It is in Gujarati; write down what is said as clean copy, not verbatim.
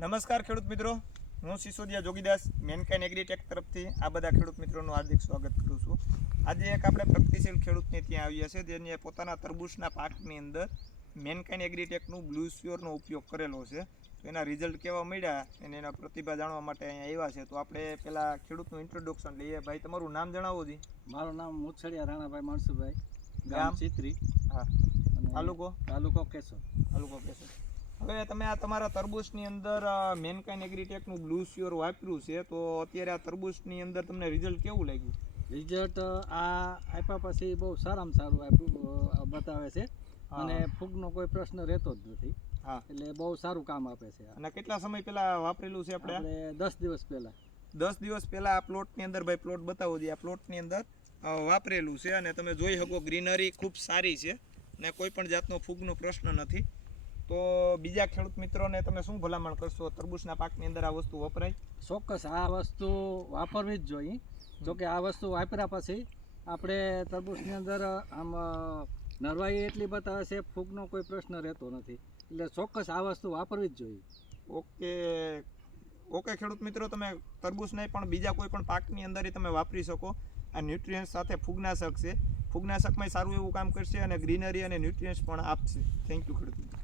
નમસ્કાર ખેડૂત મિત્રો, હું સિસોદિયા જોગીદાસ મેનકાઇન એગ્રીટેક તરફથી આ બધા ખેડૂત મિત્રોનું હાર્દિક સ્વાગત કરું છું. આજે એક આપણે પ્રગતિશીલ ખેડૂતને ત્યાં આવ્યા છે જેને પોતાના તરબૂચના પાકની અંદર મેનકાઇન એગ્રીટેકનું બ્લુ શ્યોરનો ઉપયોગ કરેલો છે. તો એના રિઝલ્ટ કેવા મળ્યા અને એના પ્રતિભા જાણવા માટે અહીંયા આવ્યા છે. તો આપણે પહેલાં ખેડૂતનું ઇન્ટ્રોડક્શન લઈએ. ભાઈ, તમારું નામ જણાવો જી. મારું નામ મુછડિયા રાણાભાઈ માણસુભાઈ, ગામ ચિત્રી, હા, તાલુકો કેશોદ. હવે તમે આ તમારા તરબૂચની અંદર મેનકાઇન એગ્રીટેકનું બ્લુ શ્યોર વાપર્યું છે, તો અત્યારે આ તરબૂચની અંદર તમને રિઝલ્ટ કેવું લાગ્યું? રિઝલ્ટ આ આપ્યા પછી બહુ સારામાં સારું આપ્યું બતાવે છે અને ફૂગનો કોઈ પ્રશ્ન રહેતો જ નથી. હા, એટલે બહુ સારું કામ આપે છે. અને કેટલા સમય પહેલા વાપરેલું છે આપણે? 10 દિવસ પહેલા. 10 દિવસ પહેલા આ પ્લોટની અંદર, ભાઈ પ્લોટ બતાવો દે, આ પ્લોટની અંદર વાપરેલું છે અને તમે જોઈ શકો ગ્રીનરી ખૂબ સારી છે ને કોઈ પણ જાતનો ફૂગનો પ્રશ્ન નથી. તો બીજા ખેડૂત મિત્રોને તમે શું ભલામણ કરશો? તરબૂચના પાકની અંદર આ વસ્તુ વપરાય? ચોક્કસ આ વસ્તુ વાપરવી જ જોઈએ. જોકે આ વસ્તુ વાપર્યા પછી આપણે તરબૂચની અંદર આમ નરવાઈ એટલી બતાવે છે, ફૂગનો કોઈ પ્રશ્ન રહેતો નથી. એટલે ચોક્કસ આ વસ્તુ વાપરવી જ જોઈએ. ઓકે ખેડૂત મિત્રો, તમે તરબૂચ નહીં પણ બીજા કોઈ પણ પાકની અંદર તમે વાપરી શકો. આ ન્યુટ્રિયન્ટ્સ સાથે ફૂગનાશક છે. ફૂગનાશકમાં સારું એવું કામ કરશે અને ગ્રીનરી અને ન્યુટ્રિયન્ટ્સ પણ આપશે. થેન્ક યુ ખેડૂત મિત્રો.